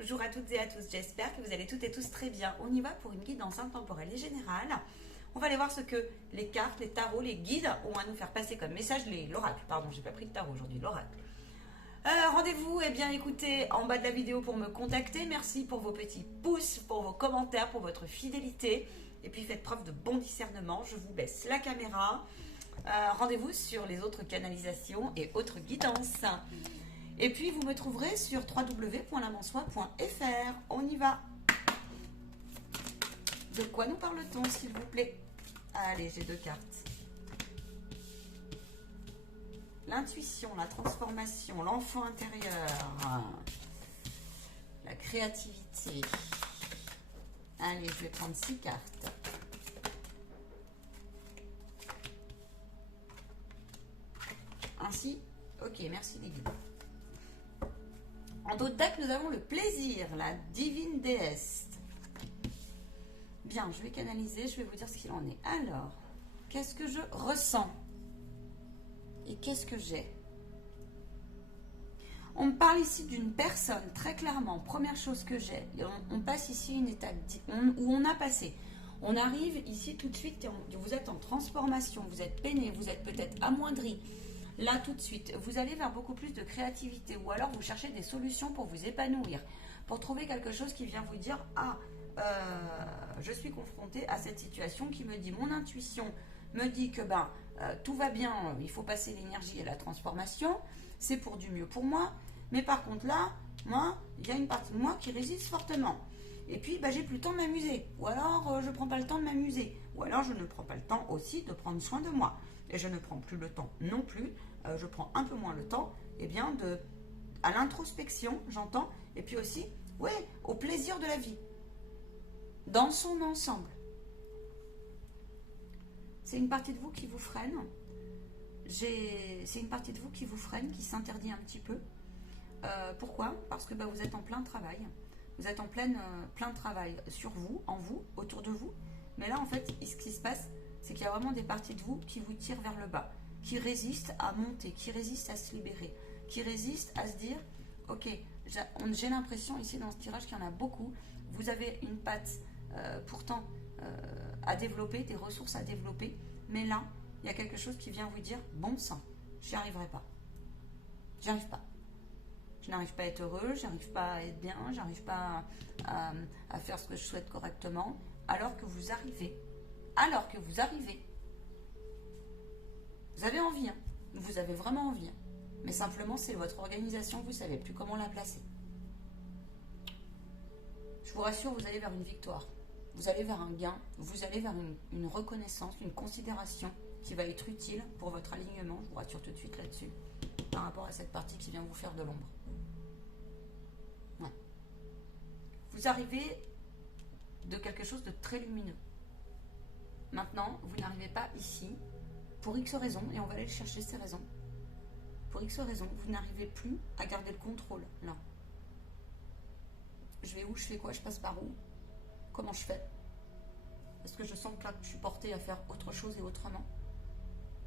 Bonjour à toutes et à tous, j'espère que vous allez toutes et tous très bien. On y va pour une guidance intemporelle et générale. On va aller voir ce que les cartes, les tarots, les guides ont à nous faire passer comme message, l'oracle. Pardon, j'ai pas pris de tarot aujourd'hui, l'oracle. Rendez-vous, eh bien écoutez, en bas de la vidéo pour me contacter. Merci pour vos petits pouces, pour vos commentaires, pour votre fidélité. Et puis faites preuve de bon discernement. Je vous baisse la caméra. Rendez-vous sur les autres canalisations et autres guidances. Et puis, vous me trouverez sur www.lamansoi.fr. On y va. De quoi nous parle-t-on, s'il vous plaît? Allez, j'ai deux cartes. L'intuition, la transformation, l'enfant intérieur, la créativité. Allez, je vais prendre 6 cartes. Ainsi, ok, merci les guides. En dos de deck, nous avons le plaisir, la divine déesse. Bien, je vais canaliser, je vais vous dire ce qu'il en est. Alors, qu'est-ce que je ressens? Et qu'est-ce que j'ai? On me parle ici d'une personne, très clairement. Première chose que j'ai, on passe ici une étape où on a passé. On arrive ici tout de suite, vous êtes en transformation, vous êtes peiné, vous êtes peut-être amoindri. Là, tout de suite, vous allez vers beaucoup plus de créativité ou alors vous cherchez des solutions pour vous épanouir, pour trouver quelque chose qui vient vous dire « Ah, je suis confrontée à cette situation qui me dit, mon intuition me dit que tout va bien, il faut passer l'énergie et la transformation, c'est pour du mieux pour moi, mais par contre là, moi, il y a une partie de moi qui résiste fortement. Et puis, j'ai plus le temps de m'amuser, ou alors je ne prends pas le temps de m'amuser, ou alors je ne prends pas le temps aussi de prendre soin de moi. Et je ne prends plus le temps non plus, je prends un peu moins le temps, à l'introspection, j'entends, et puis aussi, au plaisir de la vie, dans son ensemble. C'est une partie de vous qui vous freine, c'est une partie de vous qui vous freine, qui s'interdit un petit peu. Pourquoi? Parce que vous êtes en plein travail, vous êtes en plein travail sur vous, en vous, autour de vous, mais là en fait, ce qui se passe, c'est qu'il y a vraiment des parties de vous qui vous tirent vers le bas, qui résistent à monter, qui résistent à se libérer, qui résistent à se dire, ok, j'ai l'impression ici dans ce tirage qu'il y en a beaucoup, vous avez une patte pourtant à développer, des ressources à développer, mais là, il y a quelque chose qui vient vous dire, bon sang, j'y arriverai pas, j'y arrive pas. Je n'arrive pas à être heureux, j'arrive pas à être bien, j'arrive pas à faire ce que je souhaite correctement, alors que vous arrivez. Vous avez envie, hein. Vous avez vraiment envie, hein. Mais simplement c'est votre organisation, vous ne savez plus comment la placer. Je vous rassure, vous allez vers une victoire, vous allez vers un gain, vous allez vers une reconnaissance, une considération qui va être utile pour votre alignement, je vous rassure tout de suite là-dessus, par rapport à cette partie qui vient vous faire de l'ombre. Ouais. Vous arrivez de quelque chose de très lumineux. Maintenant, vous n'arrivez pas ici pour X raisons, et on va aller chercher ces raisons. Pour X raisons, vous n'arrivez plus à garder le contrôle, là. Je vais où? Je fais quoi? Je passe par où? Comment je fais? Est-ce que je sens que là, je suis portée à faire autre chose et autrement?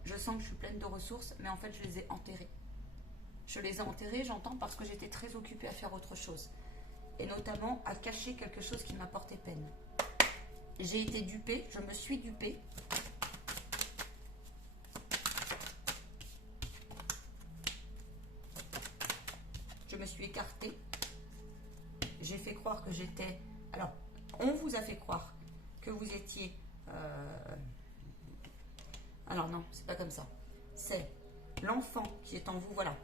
Je sens que je suis pleine de ressources, mais en fait, je les ai enterrées. Je les ai enterrées, j'entends, parce que j'étais très occupée à faire autre chose. Et notamment à cacher quelque chose qui m'apportait peine. J'ai été dupée, je me suis dupée. Je me suis écartée. J'ai fait croire que j'étais... Alors, on vous a fait croire que vous étiez... Alors non, c'est pas comme ça. C'est l'enfant qui est en vous, voilà.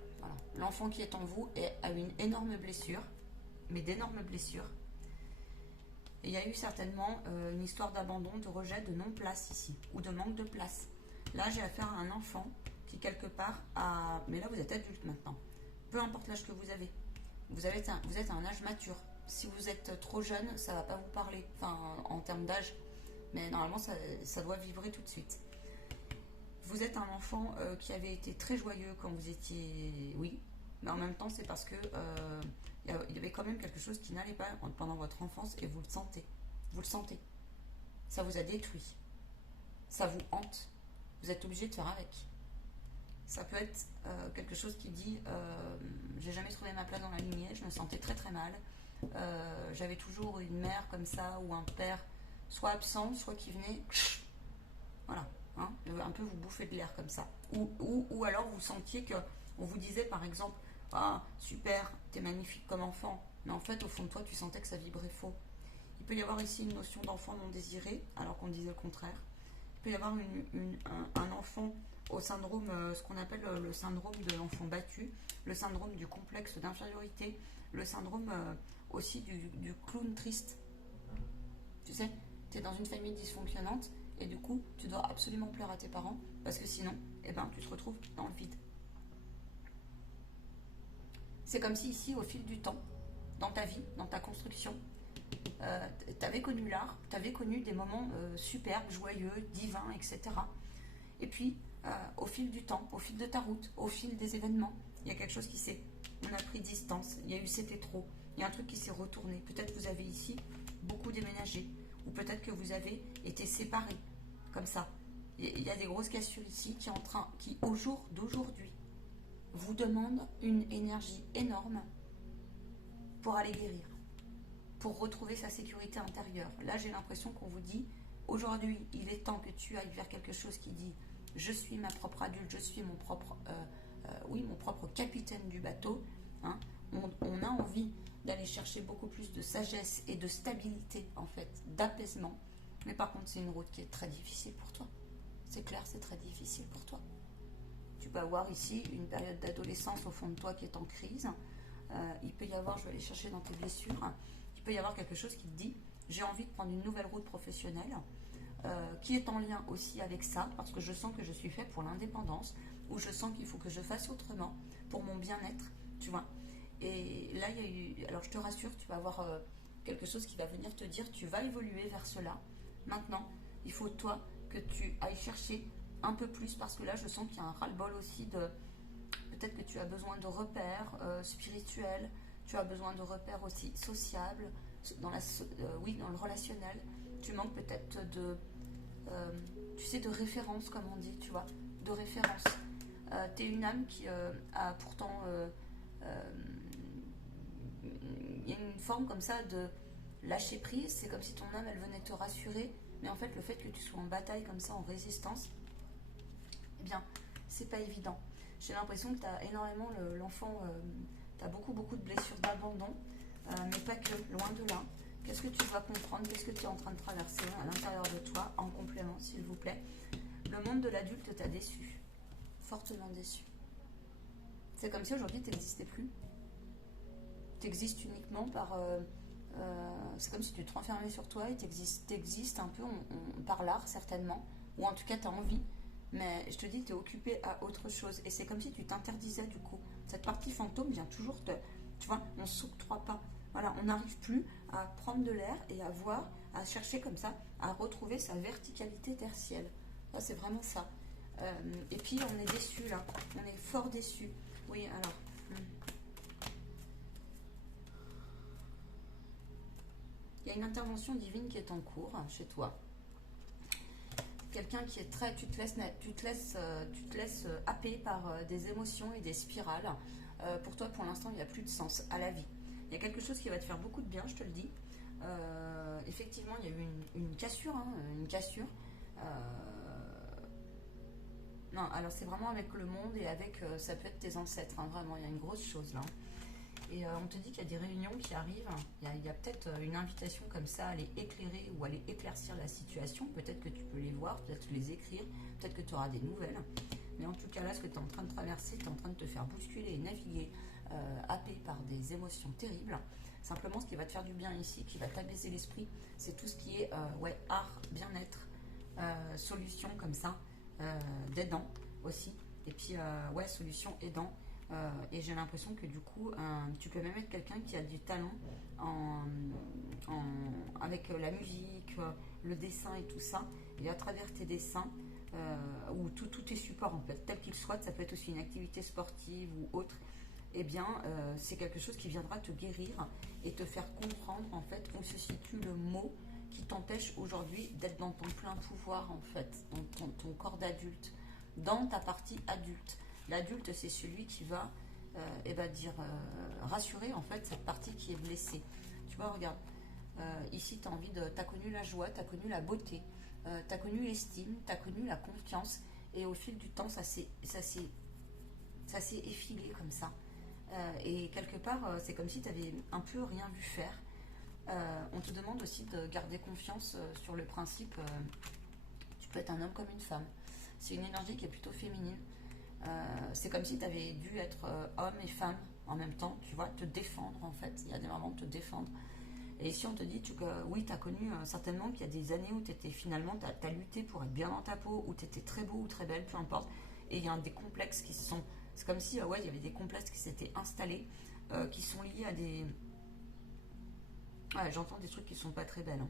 L'enfant qui est en vous a une énorme blessure, mais d'énormes blessures. Et il y a eu certainement une histoire d'abandon, de rejet, de non-place ici, ou de manque de place. Là, j'ai affaire à un enfant qui, quelque part, a... Mais là, vous êtes adulte maintenant. Peu importe l'âge que vous avez. Vous êtes à un âge mature. Si vous êtes trop jeune, ça ne va pas vous parler, en termes d'âge. Mais normalement, ça doit vibrer tout de suite. Vous êtes un enfant qui avait été très joyeux quand vous étiez... Oui, mais en même temps, c'est parce que... il y avait quand même quelque chose qui n'allait pas pendant votre enfance et vous le sentez. Vous le sentez. Ça vous a détruit. Ça vous hante. Vous êtes obligé de faire avec. Ça peut être quelque chose qui dit j'ai jamais trouvé ma place dans la lumière, je me sentais très très mal, j'avais toujours une mère comme ça, ou un père, soit absent, soit qui venait, voilà, hein, un peu vous bouffer de l'air comme ça. Ou alors vous sentiez que on vous disait par exemple, ah super, t'es magnifique comme enfant, mais en fait au fond de toi tu sentais que ça vibrait faux. Il peut y avoir ici une notion d'enfant non désiré, alors qu'on disait le contraire. Il peut y avoir un enfant au syndrome, ce qu'on appelle le syndrome de l'enfant battu, le syndrome du complexe d'infériorité, le syndrome aussi du clown triste. Tu sais, tu es dans une famille dysfonctionnante et du coup, tu dois absolument plaire à tes parents parce que sinon, eh ben, tu te retrouves dans le vide. C'est comme si ici, au fil du temps, dans ta vie, dans ta construction, tu avais connu l'art, tu avais connu des moments superbes, joyeux, divins, etc. Et puis, au fil du temps, au fil de ta route, au fil des événements, il y a quelque chose qui s'est... On a pris distance, il y a eu c'était trop, il y a un truc qui s'est retourné. Peut-être que vous avez ici beaucoup déménagé, ou peut-être que vous avez été séparés, comme ça. Il y a des grosses cassures ici qui au jour d'aujourd'hui, vous demandent une énergie énorme pour aller guérir, pour retrouver sa sécurité intérieure. Là, j'ai l'impression qu'on vous dit, aujourd'hui, il est temps que tu ailles vers quelque chose qui dit, je suis ma propre adulte, je suis mon propre, mon propre capitaine du bateau. Hein. On a envie d'aller chercher beaucoup plus de sagesse et de stabilité, en fait, d'apaisement. Mais par contre, c'est une route qui est très difficile pour toi. C'est clair, c'est très difficile pour toi. Tu peux avoir ici une période d'adolescence au fond de toi qui est en crise. Il peut y avoir, je vais aller chercher dans tes blessures, il peut y avoir quelque chose qui te dit, j'ai envie de prendre une nouvelle route professionnelle, qui est en lien aussi avec ça, parce que je sens que je suis fait pour l'indépendance, ou je sens qu'il faut que je fasse autrement pour mon bien-être, tu vois. Et là, il y a eu, alors je te rassure, tu vas avoir quelque chose qui va venir te dire, tu vas évoluer vers cela. Maintenant, il faut toi que tu ailles chercher un peu plus, parce que là, je sens qu'il y a un ras-le-bol aussi de, peut-être que tu as besoin de repères spirituels, tu as besoin de repères aussi sociables, dans le relationnel. Tu manques peut-être de, tu sais, de référence, comme on dit, tu vois, de référence. Tu es une âme qui a pourtant, il y a une forme comme ça de lâcher prise. C'est comme si ton âme, elle venait te rassurer, mais en fait, le fait que tu sois en bataille comme ça, en résistance, eh bien, c'est pas évident. J'ai l'impression que tu as énormément l'enfant, tu as beaucoup de blessures d'abandon, mais pas que, loin de là. Qu'est-ce que tu dois comprendre? Qu'est-ce que tu es en train de traverser à l'intérieur de toi, en complément, s'il vous plaît? Le monde de l'adulte t'a déçu, fortement déçu. C'est comme si aujourd'hui tu n'existais plus. Tu existes uniquement par... c'est comme si tu te renfermais sur toi et tu existes un peu par l'art, certainement, ou en tout cas tu as envie. Mais je te dis, tu es occupé à autre chose. Et c'est comme si tu t'interdisais du coup. Cette partie fantôme vient toujours te... Tu vois, on ne s'octroie pas. Voilà, on n'arrive plus à prendre de l'air et à voir, à chercher comme ça, à retrouver sa verticalité tertielle. Là, c'est vraiment ça. Et puis, on est déçu là. On est fort déçu. Oui, alors... Il y a une intervention divine qui est en cours chez toi. Quelqu'un qui est très... Tu te laisses happer par des émotions et des spirales. Pour toi, pour l'instant, il n'y a plus de sens à la vie. Il y a quelque chose qui va te faire beaucoup de bien, je te le dis. Effectivement, il y a eu une cassure. Non, alors c'est vraiment avec le monde et avec... ça peut être tes ancêtres, hein, vraiment. Il y a une grosse chose là. Et on te dit qu'il y a des réunions qui arrivent. Il y a peut-être une invitation comme ça à aller éclairer ou à aller éclaircir la situation. Peut-être que tu peux les voir, peut-être les écrire, peut-être que tu auras des nouvelles. Mais en tout cas, là, ce que tu es en train de traverser, tu es en train de te faire bousculer et naviguer, happé par des émotions terribles. Simplement, ce qui va te faire du bien ici, qui va t'apaiser l'esprit, c'est tout ce qui est art, bien-être, solution comme ça, d'aidant aussi. Et puis, solution aidant. Et j'ai l'impression que du coup, tu peux même être quelqu'un qui a du talent avec la musique, le dessin et tout ça. Et à travers tes dessins, ou tous tes supports en fait, tels qu'ils soient, ça peut être aussi une activité sportive ou autre, eh bien c'est quelque chose qui viendra te guérir et te faire comprendre en fait où se situe le mot qui t'empêche aujourd'hui d'être dans ton plein pouvoir en fait, dans ton corps d'adulte, dans ta partie adulte. L'adulte, c'est celui qui va rassurer en fait cette partie qui est blessée. vois, regarde. Ici, tu as envie de. Tu as connu la joie, tu as connu la beauté, tu as connu l'estime, tu as connu la confiance. Et au fil du temps, ça s'est effilé comme ça. Et quelque part, c'est comme si tu avais un peu rien vu faire. On te demande aussi de garder confiance sur le principe, tu peux être un homme comme une femme. C'est une énergie qui est plutôt féminine. C'est comme si tu avais dû être homme et femme en même temps, tu vois, te défendre en fait. Il y a des moments de te défendre. Et ici on te dit que oui, tu as connu certainement qu'il y a des années où tu étais finalement, tu as lutté pour être bien dans ta peau, où tu étais très beau ou très belle, peu importe. Et il y a des complexes qui se sont... C'est comme si, ouais, il y avait des complexes qui s'étaient installés, qui sont liés à des... Ouais, j'entends des trucs qui sont pas très belles. Hein.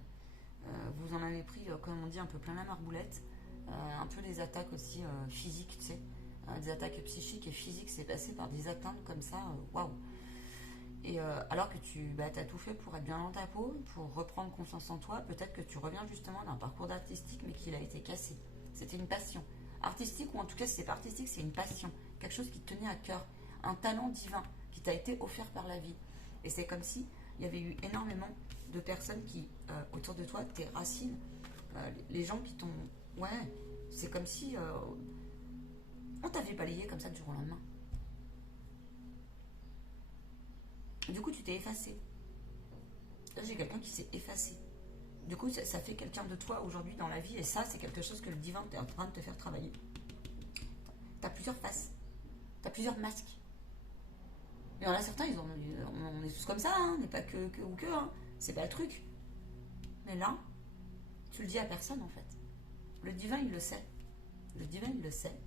Vous en avez pris, comme on dit, un peu plein la marboulette. Un peu des attaques aussi physiques, tu sais. Des attaques psychiques et physiques, c'est passé par des atteintes comme ça, waouh. Et alors que tu as tout fait pour être bien dans ta peau, pour reprendre confiance en toi, peut-être que tu reviens justement d'un parcours d'artistique, mais qu'il a été cassé. C'était une passion. Artistique, ou en tout cas, si c'est pas artistique, c'est une passion. Quelque chose qui te tenait à cœur. Un talent divin qui t'a été offert par la vie. Et c'est comme si il y avait eu énormément de personnes qui, autour de toi, tes racines, les gens qui t'ont... Ouais, c'est comme si on t'avait balayé comme ça du jour au lendemain. Du coup, tu t'es effacé. Là, j'ai quelqu'un qui s'est effacé. Du coup, ça fait quelqu'un de toi aujourd'hui dans la vie, et ça, c'est quelque chose que le divin est en train de te faire travailler. T'as plusieurs faces, t'as plusieurs masques. Il y en a certains, on est tous comme ça, hein, on n'est pas que ou que, hein. C'est pas le truc. Mais là, tu le dis à personne en fait. Le divin, il le sait. Le divin, il le sait.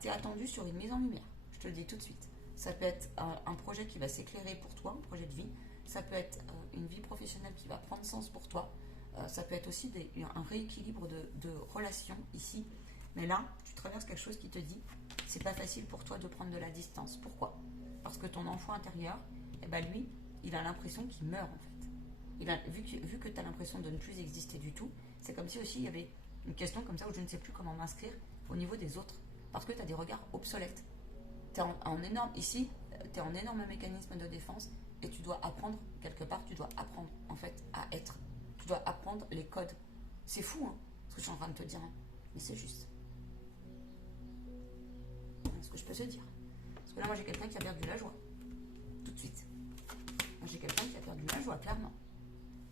T'es attendu sur une mise en lumière. Je te le dis tout de suite. Ça peut être un projet qui va s'éclairer pour toi, un projet de vie. Ça peut être une vie professionnelle qui va prendre sens pour toi. Ça peut être aussi un rééquilibre de relations ici. Mais là, tu traverses quelque chose qui te dit, c'est pas facile pour toi de prendre de la distance. Pourquoi? Parce que ton enfant intérieur, eh ben lui, il a l'impression qu'il meurt en fait. Vu que tu as l'impression de ne plus exister du tout, c'est comme si aussi il y avait une question comme ça où je ne sais plus comment m'inscrire au niveau des autres. Parce que tu as des regards obsolètes. Tu es en énorme mécanisme de défense et tu dois apprendre, quelque part, tu dois apprendre en fait à être. Tu dois apprendre les codes. C'est fou, hein, ce que je suis en train de te dire, hein, mais c'est juste. Ce que je peux te dire. Parce que là, moi, j'ai quelqu'un qui a perdu la joie. Tout de suite. Moi, j'ai quelqu'un qui a perdu la joie, clairement.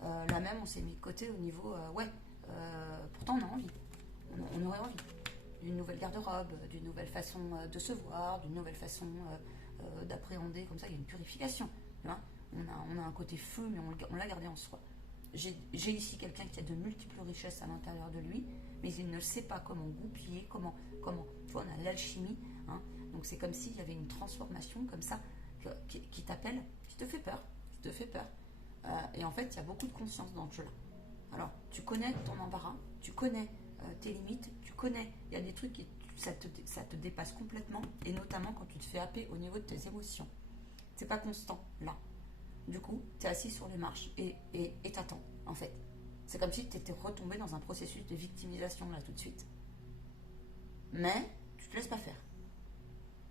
Là même, on s'est mis de côté au niveau... pourtant, on a envie. On aurait envie. D'une nouvelle garde-robe, d'une nouvelle façon de se voir, d'une nouvelle façon d'appréhender. Comme ça, il y a une purification. Tu vois, on a un côté feu, mais on l'a gardé en soi. J'ai ici quelqu'un qui a de multiples richesses à l'intérieur de lui, mais il ne sait pas comment goupiller, comment tu vois, on a l'alchimie, hein, donc c'est comme s'il y avait une transformation comme ça, qui t'appelle, qui te fait peur, et en fait, il y a beaucoup de conscience dans ce jeu-là. Alors, tu connais ton embarras, tu connais tes limites, tu connais, il y a des trucs qui, ça te dépasse complètement, et notamment quand tu te fais happer au niveau de tes émotions. C'est pas constant, là. Du coup, tu es assis sur les marches et t'attends, en fait. C'est comme si tu étais retombé dans un processus de victimisation, là, tout de suite. Mais, tu te laisses pas faire.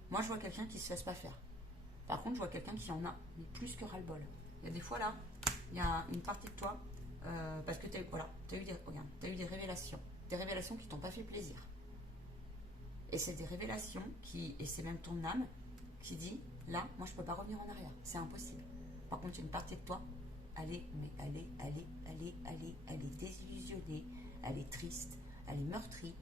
Moi, je vois quelqu'un qui se laisse pas faire. Par contre, je vois quelqu'un qui en a, mais plus que ras-le-bol. Il y a des fois, là, il y a une partie de toi, parce que tu as eu des révélations. Des révélations qui t'ont pas fait plaisir. Et c'est des révélations et c'est même ton âme qui dit, là, moi, je peux pas revenir en arrière. C'est impossible. Par contre, il y a une partie de toi, elle est désillusionnée, elle est triste, elle est meurtrie.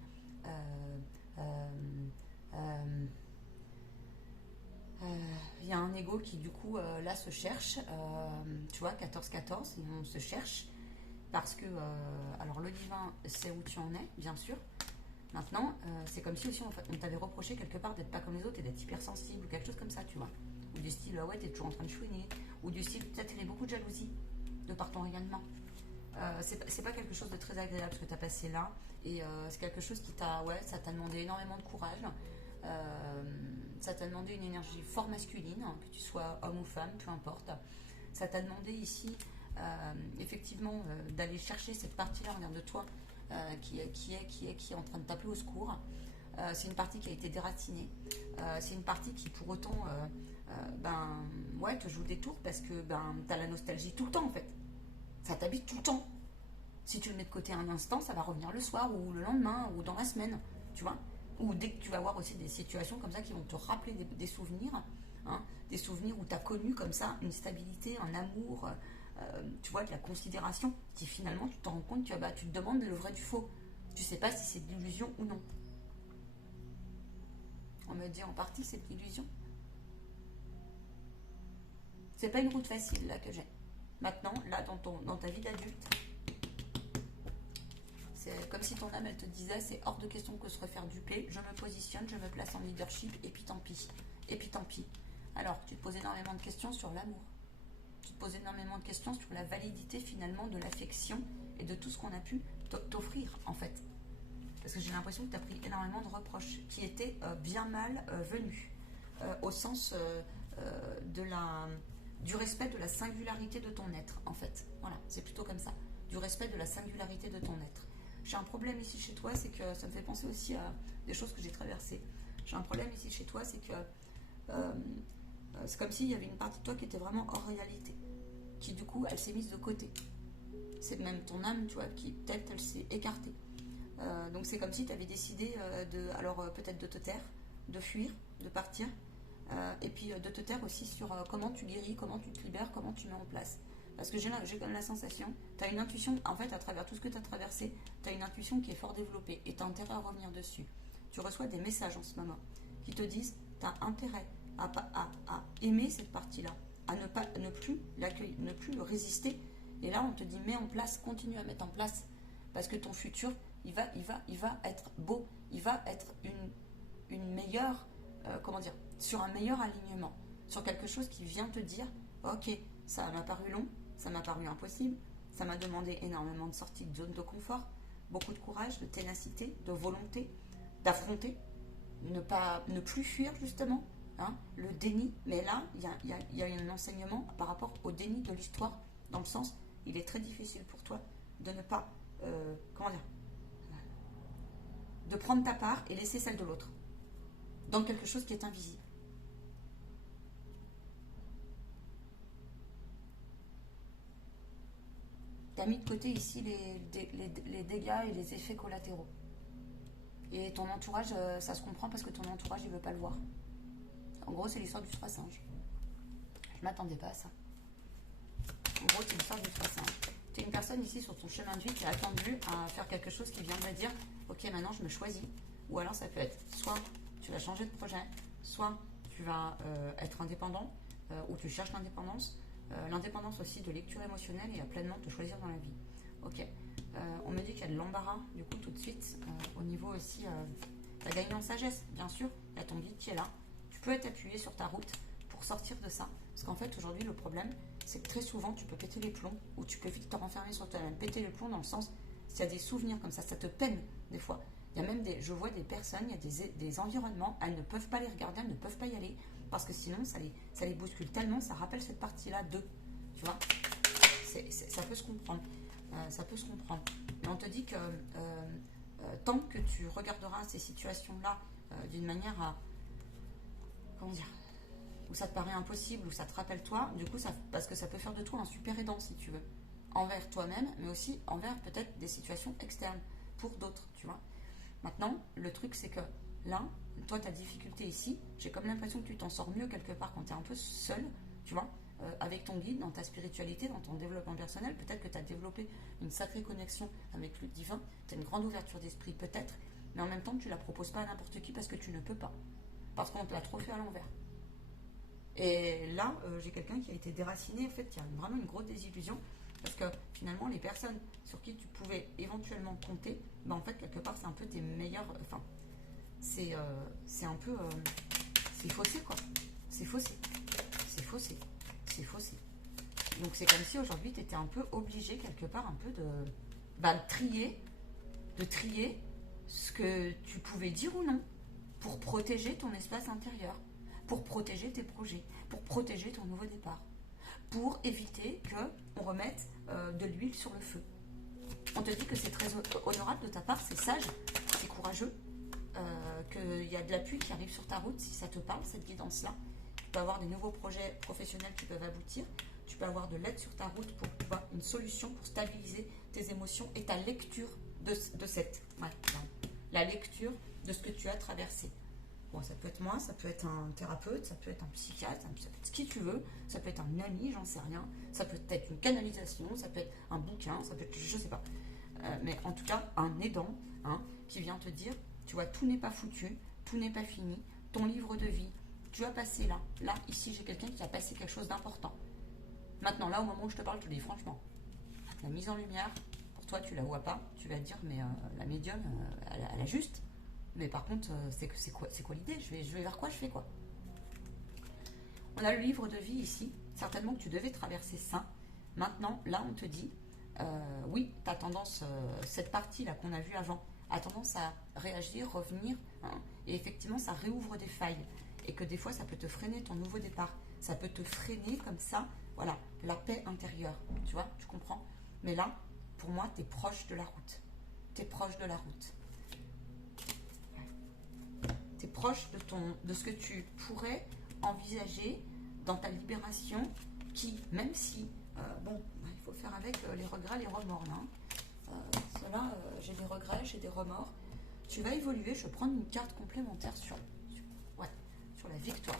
Il y a un ego qui, du coup, là, se cherche. Tu vois, 14-14, on se cherche. Parce que, alors, le divin sait où tu en es, bien sûr. Maintenant, c'est comme si aussi on t'avait reproché quelque part d'être pas comme les autres et d'être hypersensible ou quelque chose comme ça, tu vois. Ou du style, ouais, t'es toujours en train de chouiner. Ou du style, peut-être il y avait beaucoup de jalousie de par ton rayonnement. C'est pas quelque chose de très agréable ce que t'as passé là. Et c'est quelque chose qui ça t'a demandé énormément de courage. Ça t'a demandé une énergie fort masculine, hein, que tu sois homme ou femme, peu importe. Ça t'a demandé ici, effectivement, d'aller chercher cette partie-là, regarde de toi, qui est en train de t'appeler au secours. C'est une partie qui a été déracinée. C'est une partie qui, pour autant, ben ouais, te joue des tours parce que ben t'as la nostalgie tout le temps en fait. Ça t'habite tout le temps. Si tu le mets de côté un instant, ça va revenir le soir ou le lendemain ou dans la semaine, tu vois. Ou dès que tu vas avoir aussi des situations comme ça qui vont te rappeler des souvenirs, hein, des souvenirs où tu as connu comme ça une stabilité, un amour, tu vois, de la considération, qui finalement tu te rends compte que bah, tu te demandes le vrai du faux. Tu sais pas si c'est de l'illusion ou non. On me dit en partie c'est de l'illusion. C'est pas une route facile là que j'ai. Maintenant, là dans ta vie d'adulte, c'est comme si ton âme elle te disait c'est hors de question que se refaire duper, je me positionne, je me place en leadership et puis tant pis. Et puis tant pis. Alors, tu te poses énormément de questions sur l'amour. Tu te poses énormément de questions sur la validité finalement de l'affection et de tout ce qu'on a pu t'offrir en fait. Parce que j'ai l'impression que tu as pris énormément de reproches qui étaient bien mal venus. Au sens du respect de la singularité de ton être en fait. Voilà, c'est plutôt comme ça. Du respect de la singularité de ton être. J'ai un problème ici chez toi, c'est que ça me fait penser aussi à des choses que j'ai traversées. J'ai un problème ici chez toi, c'est que c'est comme s'il y avait une partie de toi qui était vraiment hors réalité, qui du coup, elle s'est mise de côté. C'est même ton âme, tu vois, qui peut-être elle s'est écartée. Donc c'est comme si tu avais décidé peut-être de te taire, de fuir, de partir, et puis de te taire aussi sur comment tu guéris, comment tu te libères, comment tu mets en place. Parce que j'ai comme la sensation, tu as une intuition, en fait, à travers tout ce que tu as traversé, tu as une intuition qui est fort développée et tu as intérêt à revenir dessus. Tu reçois des messages en ce moment qui te disent tu as intérêt à aimer cette partie-là, à ne plus l'accueillir, ne plus le résister. Et là, on te dit mets en place, continue à mettre en place, parce que ton futur, il va être beau, il va être une meilleure, sur un meilleur alignement, sur quelque chose qui vient te dire ok, ça m'a paru long, ça m'a paru impossible, ça m'a demandé énormément de sorties de zone de confort, beaucoup de courage, de ténacité, de volonté, d'affronter, ne plus fuir justement, hein, le déni. Mais là, il y a un enseignement par rapport au déni de l'histoire, dans le sens, il est très difficile pour toi de ne pas, de prendre ta part et laisser celle de l'autre, dans quelque chose qui est invisible. Tu as mis de côté ici les dégâts et les effets collatéraux. Et ton entourage, ça se comprend parce que ton entourage, il veut pas le voir. En gros, c'est l'histoire du 3 singes. Je m'attendais pas à ça. En gros, c'est l'histoire du 3 singes. Tu es une personne ici sur ton chemin de vie qui a attendu à faire quelque chose qui viendrait dire ok, maintenant je me choisis. Ou alors ça peut être soit tu vas changer de projet, soit tu vas être indépendant ou tu cherches l'indépendance. L'indépendance aussi de lecture émotionnelle et à pleinement te choisir dans la vie. Ok. On me dit qu'il y a de l'embarras, du coup, tout de suite. Au niveau aussi, tu as gagné en sagesse, bien sûr. Il y a ton guide qui est là. Tu peux être appuyé sur ta route pour sortir de ça. Parce qu'en fait, aujourd'hui, le problème, c'est que très souvent, tu peux péter les plombs ou tu peux vite te renfermer sur toi-même. Péter les plombs dans le sens, s'il y a des souvenirs comme ça te peine des fois. Il y a même je vois des personnes, il y a des environnements, elles ne peuvent pas les regarder, elles ne peuvent pas y aller. Parce que sinon, ça les bouscule tellement, ça rappelle cette partie-là d'eux. Tu vois, ça peut se comprendre. Ça peut se comprendre. Mais on te dit que tant que tu regarderas ces situations-là d'une manière à... Comment dire, où ça te paraît impossible, où ça te rappelle toi, du coup, parce que ça peut faire de toi un super aidant, si tu veux. Envers toi-même, mais aussi envers peut-être des situations externes, pour d'autres, tu vois. Maintenant, le truc, c'est que là, toi, ta difficulté ici, j'ai comme l'impression que tu t'en sors mieux quelque part quand tu es un peu seul, tu vois, avec ton guide, dans ta spiritualité, dans ton développement personnel. Peut-être que tu as développé une sacrée connexion avec le divin, tu as une grande ouverture d'esprit, peut-être, mais en même temps, tu ne la proposes pas à n'importe qui parce que tu ne peux pas. Parce qu'on te l'a trop fait à l'envers. Et là, j'ai quelqu'un qui a été déraciné, en fait, qui a vraiment une grosse désillusion, parce que finalement, les personnes sur qui tu pouvais éventuellement compter, en fait, quelque part, c'est un peu tes meilleurs... c'est un peu... c'est faussé, quoi. C'est faussé. C'est faussé. C'est faussé. Donc, c'est comme si aujourd'hui, tu étais un peu obligé, quelque part, un peu de trier ce que tu pouvais dire ou non, pour protéger ton espace intérieur, pour protéger tes projets, pour protéger ton nouveau départ, pour éviter qu'on remette de l'huile sur le feu. On te dit que c'est très honorable de ta part, c'est sage, c'est courageux, qu'il y a de l'appui qui arrive sur ta route, si ça te parle, cette guidance-là. peux avoir des nouveaux projets professionnels qui peuvent aboutir. Tu peux avoir de l'aide sur ta route pour pouvoir une solution pour stabiliser tes émotions et ta lecture de cette... Ouais, la lecture de ce que tu as traversé. Bon, ça peut être moi, ça peut être un thérapeute, ça peut être un psychiatre, ça peut être ce qui tu veux, ça peut être un ami, j'en sais rien, ça peut être une canalisation, ça peut être un bouquin, ça peut être, je sais pas. Mais en tout cas, un aidant qui vient te dire, tu vois, tout n'est pas foutu, tout n'est pas fini, ton livre de vie, tu as passé là. Là, ici, j'ai quelqu'un qui a passé quelque chose d'important. Maintenant, là, au moment où je te parle, je te dis franchement, la mise en lumière, pour toi, tu la vois pas, tu vas te dire, mais la médium, elle a juste. Mais par contre, c'est quoi l'idée, je vais vers quoi, je fais quoi? On a le livre de vie ici, certainement que tu devais traverser ça. Maintenant, là, on te dit, oui, tu as tendance, cette partie-là qu'on a vue avant, a tendance à réagir, revenir, et effectivement, ça réouvre des failles. Et que des fois, ça peut te freiner ton nouveau départ. Ça peut te freiner comme ça, voilà, la paix intérieure. Tu vois, tu comprends? Mais là, pour moi, tu es proche de la route. Tu es proche de la route. Tu es proche de ce que tu pourrais envisager dans ta libération qui, même si, bon, il faut faire avec les regrets, les remords. Cela, j'ai des regrets, j'ai des remords. Tu vas évoluer, je vais prendre une carte complémentaire sur la victoire.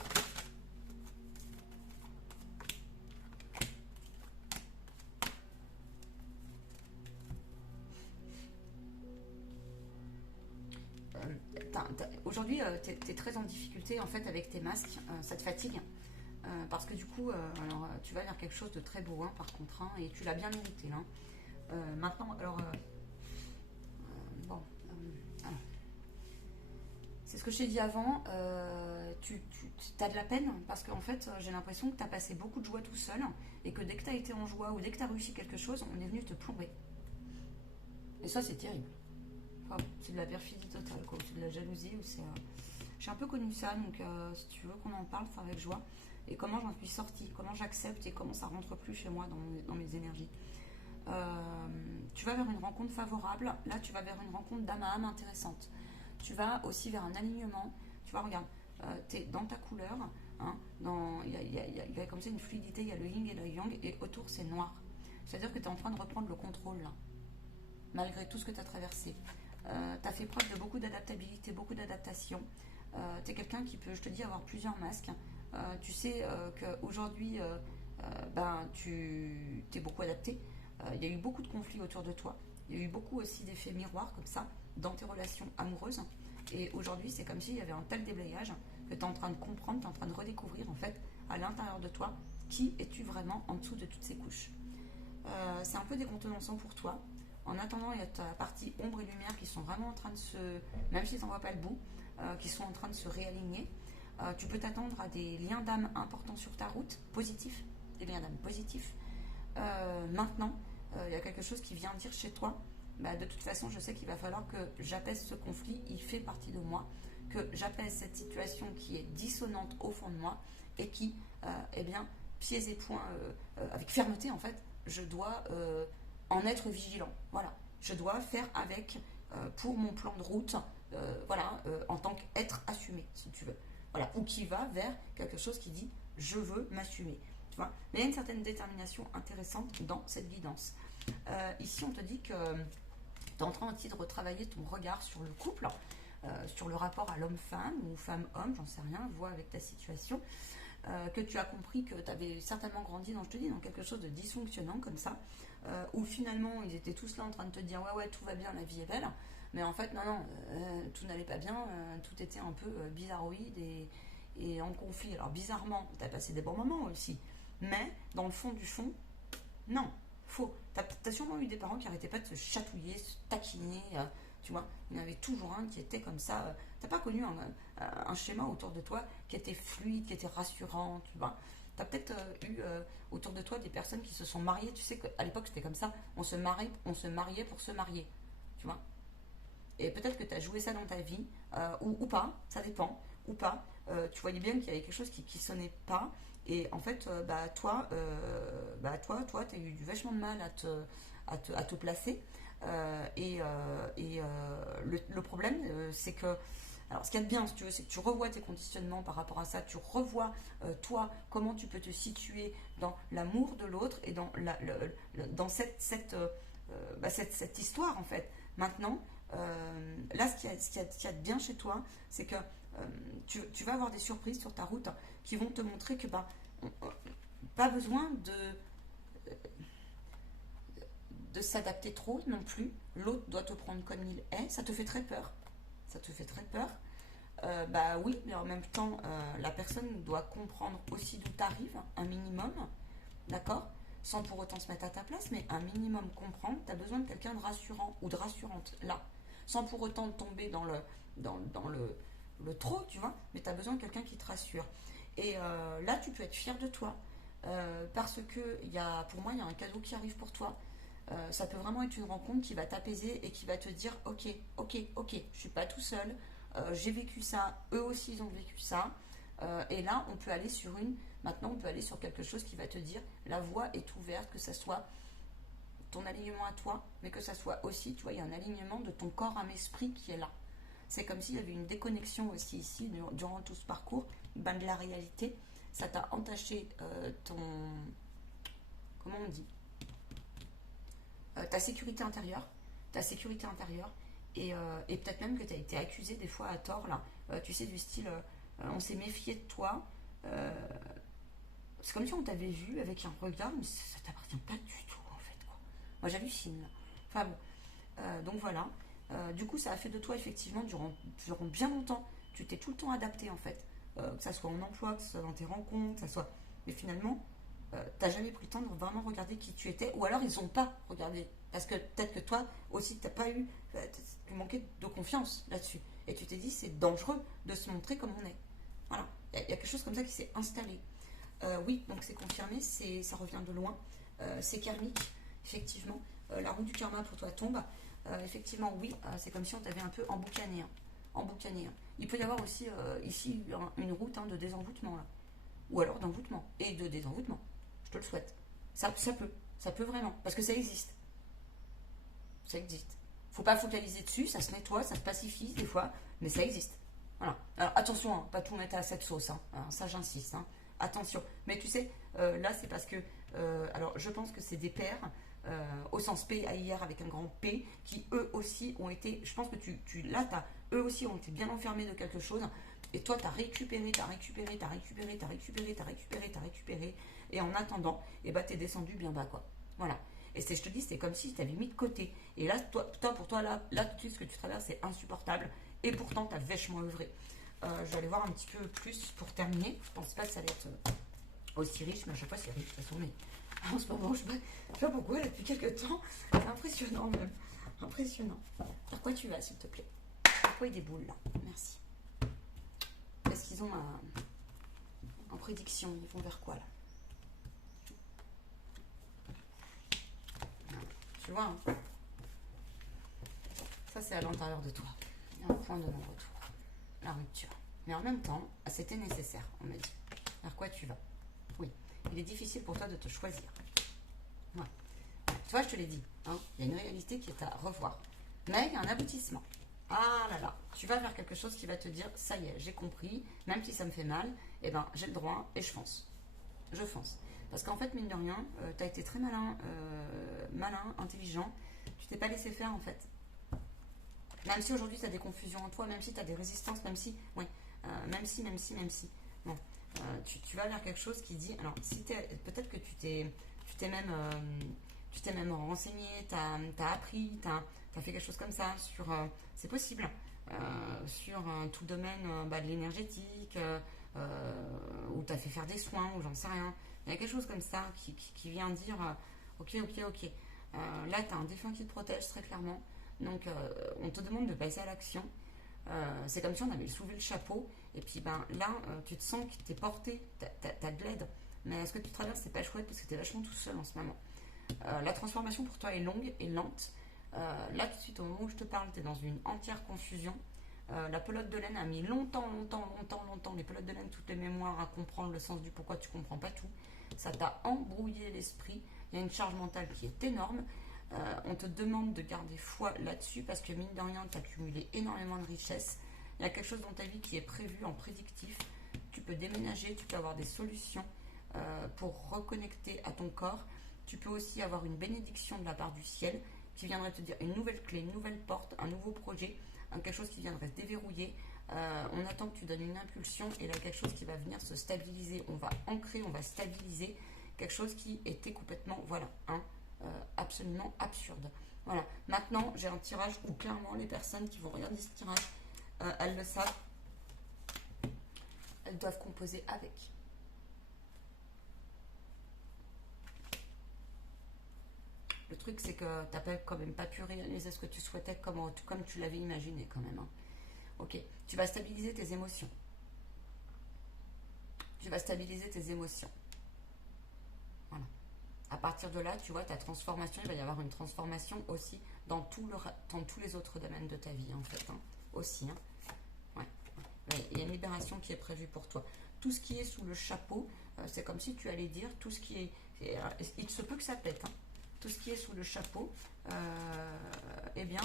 Aujourd'hui, tu es très en difficulté en fait avec tes masques, ça te fatigue. Parce que du coup, alors, tu vas vers quelque chose de très beau, par contre, et tu l'as bien mérité. Maintenant, alors, bon, alors, c'est ce que je t'ai dit avant, tu as de la peine parce qu'en fait, j'ai l'impression que tu as passé beaucoup de joie tout seul et que dès que tu as été en joie ou dès que tu as réussi quelque chose, on est venu te plomber. Et ça, c'est terrible. Enfin, c'est de la perfidie totale, quoi. C'est de la jalousie. J'ai un peu connu ça, donc si tu veux qu'on en parle, c'est avec joie. Et comment j'en suis sortie, comment j'accepte et comment ça rentre plus chez moi dans mes énergies. Tu vas vers une rencontre favorable. Là, tu vas vers une rencontre d'âme à âme intéressante. Tu vas aussi vers un alignement. Tu vois, regarde, tu es dans ta couleur. Il y a comme ça une fluidité, il y a le yin et le yang, et autour, c'est noir. C'est-à-dire que tu es en train de reprendre le contrôle, là, malgré tout ce que tu as traversé. Tu as fait preuve de beaucoup d'adaptabilité, beaucoup d'adaptation. Tu es quelqu'un qui peut, je te dis, avoir plusieurs masques. Tu sais qu'aujourd'hui, tu t'es beaucoup adapté. Il y a eu beaucoup de conflits autour de toi. Il y a eu beaucoup aussi d'effets miroirs comme ça dans tes relations amoureuses. Et aujourd'hui, c'est comme s'il y avait un tel déblayage que tu es en train de comprendre, tu es en train de redécouvrir en fait à l'intérieur de toi qui es-tu vraiment en dessous de toutes ces couches. C'est un peu décontenançant pour toi. En attendant, il y a ta partie ombre et lumière qui sont vraiment en train de se, même si tu n'en vois pas le bout, qui sont en train de se réaligner. Tu peux t'attendre à des liens d'âme importants sur ta route, positifs, des liens d'âme positifs. Maintenant, il y a quelque chose qui vient dire chez toi, de toute façon, je sais qu'il va falloir que j'apaise ce conflit, il fait partie de moi, que j'apaise cette situation qui est dissonante au fond de moi et qui, pieds et poings, avec fermeté en fait, je dois en être vigilant. Voilà, je dois faire avec pour mon plan de route, en tant qu'être assumé, si tu veux. Voilà, ou qui va vers quelque chose qui dit je veux m'assumer. Tu vois, mais il y a une certaine détermination intéressante dans cette guidance. Ici, on te dit que tu es en train aussi de retravailler ton regard sur le couple, sur le rapport à l'homme-femme ou femme-homme, j'en sais rien, vois avec ta situation. Que tu as compris que tu avais certainement grandi dans quelque chose de dysfonctionnant comme ça, où finalement ils étaient tous là en train de te dire ouais tout va bien, la vie est belle, mais en fait non, tout n'allait pas bien, tout était un peu bizarroïde et en conflit. Alors bizarrement, tu as passé des bons moments aussi, mais dans le fond du fond, non, faux. Tu as sûrement eu des parents qui n'arrêtaient pas de se chatouiller, se taquiner, tu vois, il y en avait toujours un qui était comme ça. T'as pas connu un schéma autour de toi qui était fluide, qui était rassurant, tu vois. T'as peut-être eu autour de toi des personnes qui se sont mariées. Tu sais qu'à l'époque c'était comme ça, on se mariait pour se marier, tu vois. Et peut-être que tu as joué ça dans ta vie, ou pas, ça dépend, ou pas. Tu voyais bien qu'il y avait quelque chose qui sonnait pas. Et en fait, toi, tu as eu vachement de mal à te placer. Le problème, c'est que Alors, ce qu'il y a de bien, si tu veux, c'est que tu revois tes conditionnements par rapport à ça, tu revois, toi, comment tu peux te situer dans l'amour de l'autre et dans, dans cette histoire, en fait. Maintenant, là, ce qu'il y a de bien chez toi, c'est que tu vas avoir des surprises sur ta route qui vont te montrer que, pas besoin de s'adapter trop non plus. L'autre doit te prendre comme il est. Ça te fait très peur. Ça te fait très peur. Bah oui, mais en même temps, la personne doit comprendre aussi d'où tu arrives, un minimum, d'accord? Sans pour autant se mettre à ta place, mais un minimum comprendre. Tu as besoin de quelqu'un de rassurant ou de rassurante, là. Sans pour autant tomber dans le trop, tu vois, mais tu as besoin de quelqu'un qui te rassure. Et là, tu peux être fier de toi. Parce que pour moi, il y a un cadeau qui arrive pour toi. Ça peut vraiment être une rencontre qui va t'apaiser et qui va te dire ok, ok, ok, je suis pas tout seul, j'ai vécu ça, eux aussi ils ont vécu ça. Et là, maintenant on peut aller sur quelque chose qui va te dire la voie est ouverte, que ça soit ton alignement à toi, mais que ça soit aussi, tu vois, il y a un alignement de ton corps, âme, esprit qui est là. C'est comme s'il y avait une déconnexion aussi ici durant tout ce parcours, de la réalité. Ça t'a entaché comment on dit, ta sécurité intérieure, et peut-être même que tu as été accusé des fois à tort, là, tu sais, du style, on s'est méfié de toi, c'est comme si on t'avait vu avec un regard, mais ça t'appartient pas du tout, en fait, quoi. Moi, j'hallucine, là. Enfin bon, donc voilà. Du coup, ça a fait de toi, effectivement, durant bien longtemps, tu t'es tout le temps adapté, en fait, que ça soit en emploi, que ce soit dans tes rencontres, que ça soit... Mais finalement, t'as jamais pris le temps de vraiment regarder qui tu étais, ou alors ils n'ont pas regardé. Parce que peut-être que toi aussi, tu manquais de confiance là-dessus. Et tu t'es dit, c'est dangereux de se montrer comme on est. Voilà. Il y a quelque chose comme ça qui s'est installé. Oui, donc c'est confirmé, ça revient de loin. C'est karmique, effectivement. La roue du karma pour toi tombe. Effectivement, oui, c'est comme si on t'avait un peu emboucané. Emboucané. Il peut y avoir aussi ici une route de désenvoûtement, là. Ou alors d'envoûtement et de désenvoûtement. Je te le souhaite. Ça peut vraiment, parce que ça existe. Ça existe. Faut pas focaliser dessus, ça se nettoie, ça se pacifie des fois, mais ça existe. Voilà. Alors attention, pas tout mettre à cette sauce, alors, ça j'insiste. Attention. Mais tu sais, là c'est parce que, alors je pense que c'est des pères, au sens P-A-I-R avec un grand P, qui eux aussi ont été, je pense que eux aussi ont été bien enfermés de quelque chose. Et toi, tu as récupéré, et en attendant, tu es descendu bien bas, quoi. Voilà. Et je te dis, c'est comme si tu t'avais mis de côté. Et là, pour toi, là, tout de suite, ce que tu traverses, c'est insupportable. Et pourtant, tu as vachement œuvré. Je vais aller voir un petit peu plus pour terminer. Je pense pas que ça allait être aussi riche, mais à chaque fois, c'est riche, de toute façon. Mais en ce moment, je sais pas pourquoi, là, depuis quelques temps, c'est impressionnant, même. Impressionnant. Vers quoi tu vas, s'il te plaît? Pourquoi il y a des boules, là? Merci. Qu'est-ce qu'ils ont en prédiction? Ils vont vers quoi, là? Tu vois, ça c'est à l'intérieur de toi. Il y a un point de non-retour, la rupture. Mais en même temps, c'était nécessaire, on m'a dit. Vers quoi tu vas? Oui, il est difficile pour toi de te choisir. Ouais. Tu vois, je te l'ai dit, il y a une réalité qui est à revoir. Mais il y a un aboutissement. Ah là là, tu vas vers quelque chose qui va te dire, ça y est, j'ai compris, même si ça me fait mal, j'ai le droit et je fonce. Je fonce. Parce qu'en fait, mine de rien, tu as été très malin, intelligent. Tu t'es pas laissé faire, en fait. Même si aujourd'hui, tu as des confusions en toi, même si tu as des résistances, même si... Bon, tu vas vers quelque chose qui dit... Alors, peut-être que tu t'es même renseigné, tu as appris, tu as fait quelque chose comme ça sur... c'est possible. Sur tout le domaine de l'énergétique, où tu as fait faire des soins, ou j'en sais rien. Il y a quelque chose comme ça qui vient dire ok. Là, tu as un défunt qui te protège très clairement. Donc, on te demande de passer à l'action. C'est comme si on avait soulevé le chapeau. Et puis, là, tu te sens que tu es porté, tu as de l'aide. Mais ce que tu traverses, c'est pas chouette parce que tu es vachement tout seul en ce moment. La transformation pour toi est longue et lente. Là, tout de suite, au moment où je te parle, tu es dans une entière confusion. La pelote de laine a mis longtemps, les pelotes de laine, toutes les mémoires à comprendre le sens du pourquoi tu comprends pas tout. Ça t'a embrouillé l'esprit. Il y a une charge mentale qui est énorme. On te demande de garder foi là-dessus parce que mine de rien, tu as accumulé énormément de richesses. Il y a quelque chose dans ta vie qui est prévu en prédictif. Tu peux déménager, tu peux avoir des solutions pour reconnecter à ton corps. Tu peux aussi avoir une bénédiction de la part du ciel qui viendrait te dire une nouvelle clé, une nouvelle porte, un nouveau projet, quelque chose qui viendrait se déverrouiller. On attend que tu donnes une impulsion et là quelque chose qui va venir se stabiliser. On va ancrer, on va stabiliser quelque chose qui était complètement, voilà, absolument absurde. Voilà, maintenant j'ai un tirage où clairement les personnes qui vont regarder ce tirage, elles le savent, elles doivent composer avec. Le truc c'est que tu n'as quand même pas pu réaliser ce que tu souhaitais comme tu l'avais imaginé quand même. Hein. Ok, tu vas stabiliser tes émotions. Tu vas stabiliser tes émotions. Voilà. À partir de là, tu vois, ta transformation, il va y avoir une transformation aussi dans tous les autres domaines de ta vie, en fait. Hein. Aussi. Hein. Ouais. Ouais. Il y a une libération qui est prévue pour toi. Tout ce qui est sous le chapeau, c'est comme si tu allais dire tout ce qui est. Il se peut que ça pète. Hein. Tout ce qui est sous le chapeau, eh bien,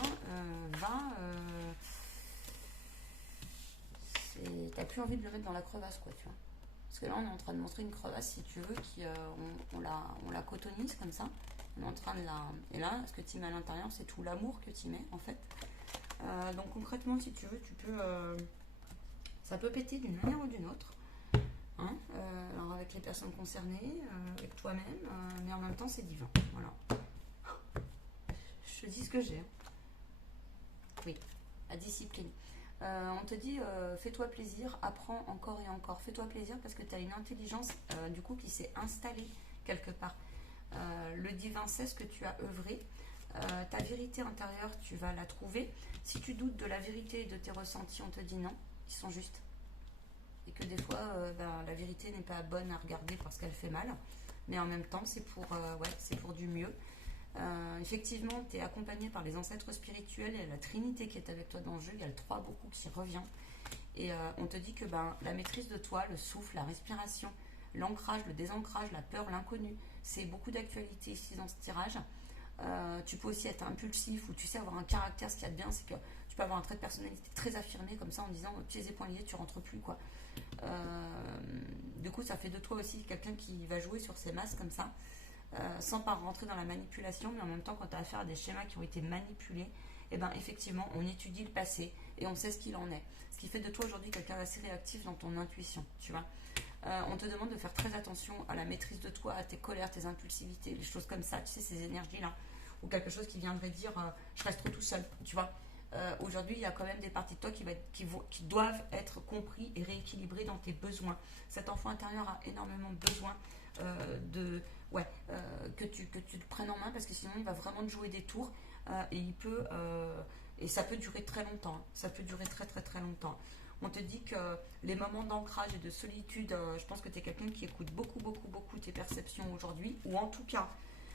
va. T'as plus envie de le mettre dans la crevasse, quoi, tu vois. Parce que là, on est en train de montrer une crevasse, si tu veux, on la cotonise comme ça. On est en train de la... Et là, ce que tu mets à l'intérieur, c'est tout l'amour que tu mets, en fait. Donc, concrètement, si tu veux, tu peux... ça peut péter d'une manière ou d'une autre. Hein, alors, avec les personnes concernées, avec toi-même, mais en même temps, c'est divin. Voilà. Je te dis ce que j'ai. Hein. Oui, la discipline. On te dit, fais-toi plaisir, apprends encore et encore. Fais-toi plaisir parce que tu as une intelligence du coup qui s'est installée quelque part. Le divin sait ce que tu as œuvré. Ta vérité intérieure, tu vas la trouver. Si tu doutes de la vérité et de tes ressentis, on te dit non, ils sont justes. Et que des fois, la vérité n'est pas bonne à regarder parce qu'elle fait mal. Mais en même temps, c'est pour du mieux. Effectivement, tu es accompagné par les ancêtres spirituels, il y a la Trinité qui est avec toi dans le jeu, il y a le 3 beaucoup qui revient. Et on te dit que la maîtrise de toi, le souffle, la respiration, l'ancrage, le désancrage, la peur, l'inconnu, c'est beaucoup d'actualité ici dans ce tirage. Tu peux aussi être impulsif ou tu sais avoir un caractère. Ce qu'il y a de bien, c'est que tu peux avoir un trait de personnalité très affirmé comme ça en disant pieds et poings liés, tu rentres plus quoi. Du coup, ça fait de toi aussi quelqu'un qui va jouer sur ses masses comme ça. Sans pas rentrer dans la manipulation, mais en même temps, quand tu as affaire à des schémas qui ont été manipulés, eh ben, effectivement, on étudie le passé et on sait ce qu'il en est. Ce qui fait de toi aujourd'hui quelqu'un d'assez réactif dans ton intuition, tu vois. On te demande de faire très attention à la maîtrise de toi, à tes colères, tes impulsivités, les choses comme ça, tu sais, ces énergies-là. Ou quelque chose qui viendrait dire je reste trop tout seul, tu vois. Aujourd'hui, il y a quand même des parties de toi qui doivent être compris et rééquilibrées dans tes besoins. Cet enfant intérieur a énormément besoin que tu le prennes en main parce que sinon il va vraiment te jouer des tours et ça peut durer très longtemps. Hein. Ça peut durer très très très longtemps. On te dit que les moments d'ancrage et de solitude, je pense que tu es quelqu'un qui écoute beaucoup beaucoup beaucoup tes perceptions aujourd'hui, ou en tout cas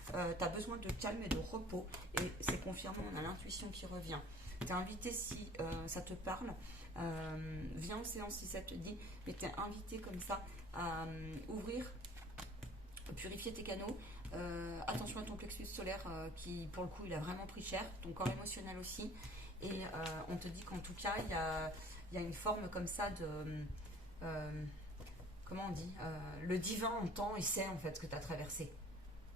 tu as besoin de calme et de repos, et c'est confirmé, on a l'intuition qui revient. Tu es invité si ça te parle, viens en séance si ça te dit, mais tu es invité comme ça à ouvrir, purifier tes canaux. Attention à ton plexus solaire qui pour le coup il a vraiment pris cher, ton corps émotionnel aussi, et on te dit qu'en tout cas il y a une forme comme ça de comment on dit, le divin entend et sait en fait ce que tu as traversé.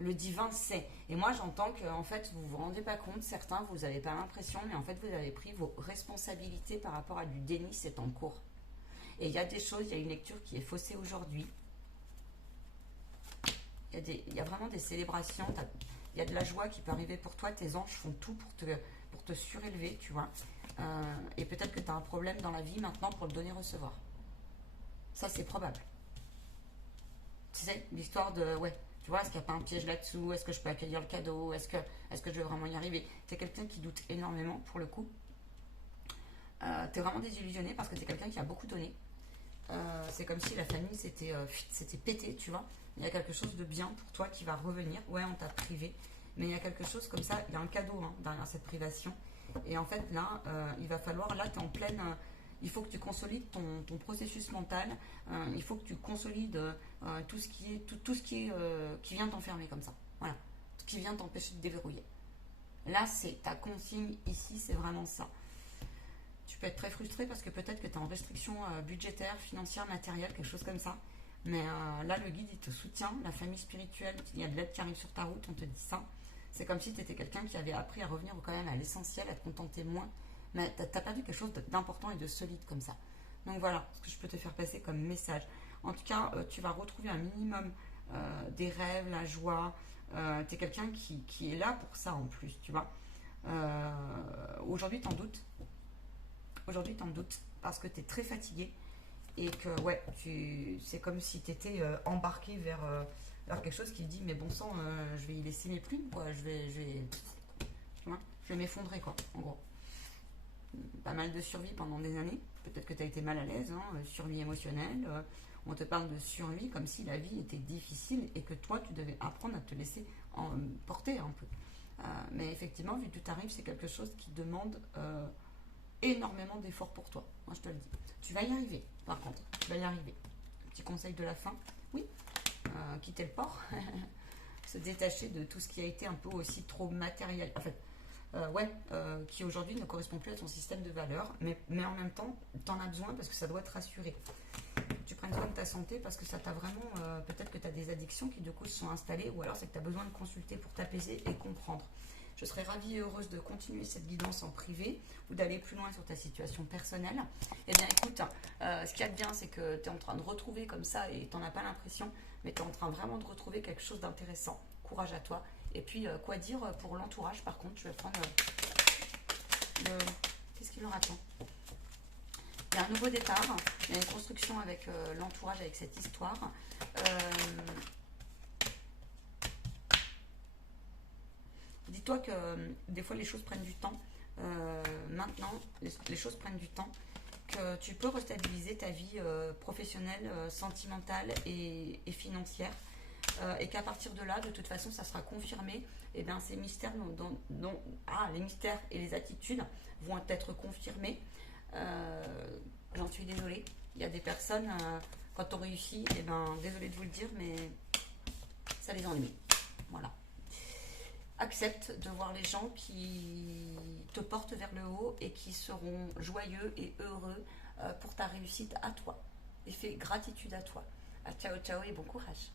Le divin sait. Et moi, j'entends que en fait, vous vous rendez pas compte, certains, vous n'avez pas l'impression, mais en fait, vous avez pris vos responsabilités par rapport à du déni, c'est en cours. Et il y a des choses, il y a une lecture qui est faussée aujourd'hui. Il y a vraiment des célébrations, il y a de la joie qui peut arriver pour toi, tes anges font tout pour te surélever, tu vois. Et peut-être que tu as un problème dans la vie maintenant pour le donner-recevoir. Ça, c'est probable. Tu sais, l'histoire de... Ouais. Tu vois, est-ce qu'il n'y a pas un piège là-dessous? Est-ce que je peux accueillir le cadeau? Est-ce que je vais vraiment y arriver? Tu es quelqu'un qui doute énormément pour le coup. Tu es vraiment désillusionné parce que tu es quelqu'un qui a beaucoup donné. C'est comme si la famille s'était pété, tu vois. Il y a quelque chose de bien pour toi qui va revenir. Ouais, on t'a privé. Mais il y a quelque chose comme ça, il y a un cadeau derrière cette privation. Et en fait, là, il va falloir, là, tu es en pleine... il faut que tu consolides ton processus mental. Il faut que tu consolides tout ce qui vient t'enfermer comme ça. Voilà. Ce qui vient t'empêcher de déverrouiller. Là, c'est ta consigne ici, c'est vraiment ça. Tu peux être très frustré parce que peut-être que tu es en restriction budgétaire, financière, matérielle, quelque chose comme ça. Mais là, le guide, il te soutient. La famille spirituelle, il y a de l'aide qui arrive sur ta route, on te dit ça. C'est comme si tu étais quelqu'un qui avait appris à revenir quand même à l'essentiel, à te contenter moins. Mais tu n'as pas vu quelque chose d'important et de solide comme ça. Donc voilà ce que je peux te faire passer comme message. En tout cas, tu vas retrouver un minimum des rêves, la joie. Tu es quelqu'un qui est là pour ça en plus, tu vois. Aujourd'hui, t'en doutes. Aujourd'hui, t'en doutes parce que tu es très fatigué et que, ouais, c'est comme si tu étais embarqué vers quelque chose qui dit, mais bon sang, je vais y laisser mes plumes, quoi. Tu vois, je vais m'effondrer, quoi, en gros. Pas mal de survie pendant des années. Peut-être que tu as été mal à l'aise, hein, survie émotionnelle. On te parle de survie comme si la vie était difficile et que toi, tu devais apprendre à te laisser porter un peu. Mais effectivement, vu que tout arrive, c'est quelque chose qui demande énormément d'efforts pour toi. Moi, je te le dis. Tu vas y arriver, par contre. Tu vas y arriver. Petit conseil de la fin. Oui, quitter le port. Se détacher de tout ce qui a été un peu aussi trop matériel. En fait, qui aujourd'hui ne correspond plus à ton système de valeurs, mais en même temps, tu en as besoin parce que ça doit te rassurer. Tu prennes soin de ta santé parce que ça t'a vraiment, peut-être que tu as des addictions qui du coup se sont installées, ou alors c'est que tu as besoin de consulter pour t'apaiser et comprendre. Je serais ravie et heureuse de continuer cette guidance en privé ou d'aller plus loin sur ta situation personnelle. Eh bien écoute, ce qu'il y a de bien, c'est que tu es en train de retrouver comme ça, et tu n'en as pas l'impression, mais tu es en train vraiment de retrouver quelque chose d'intéressant. Courage à toi. Et puis, quoi dire pour l'entourage, par contre, je vais prendre qu'est-ce qui leur attend? Il y a un nouveau départ, il y a une construction avec l'entourage, avec cette histoire. Dis-toi que des fois, les choses prennent du temps. Maintenant, les choses prennent du temps. Que tu peux restabiliser ta vie professionnelle, sentimentale et financière. Et qu'à partir de là, de toute façon, ça sera confirmé. Et bien, ces mystères, les mystères et les attitudes vont être confirmés. J'en suis désolée. Il y a des personnes, quand on réussit, et ben, désolée de vous le dire, mais ça les ennuie. Voilà. Accepte de voir les gens qui te portent vers le haut et qui seront joyeux et heureux pour ta réussite à toi. Et fais gratitude à toi. Ciao, ciao et bon courage.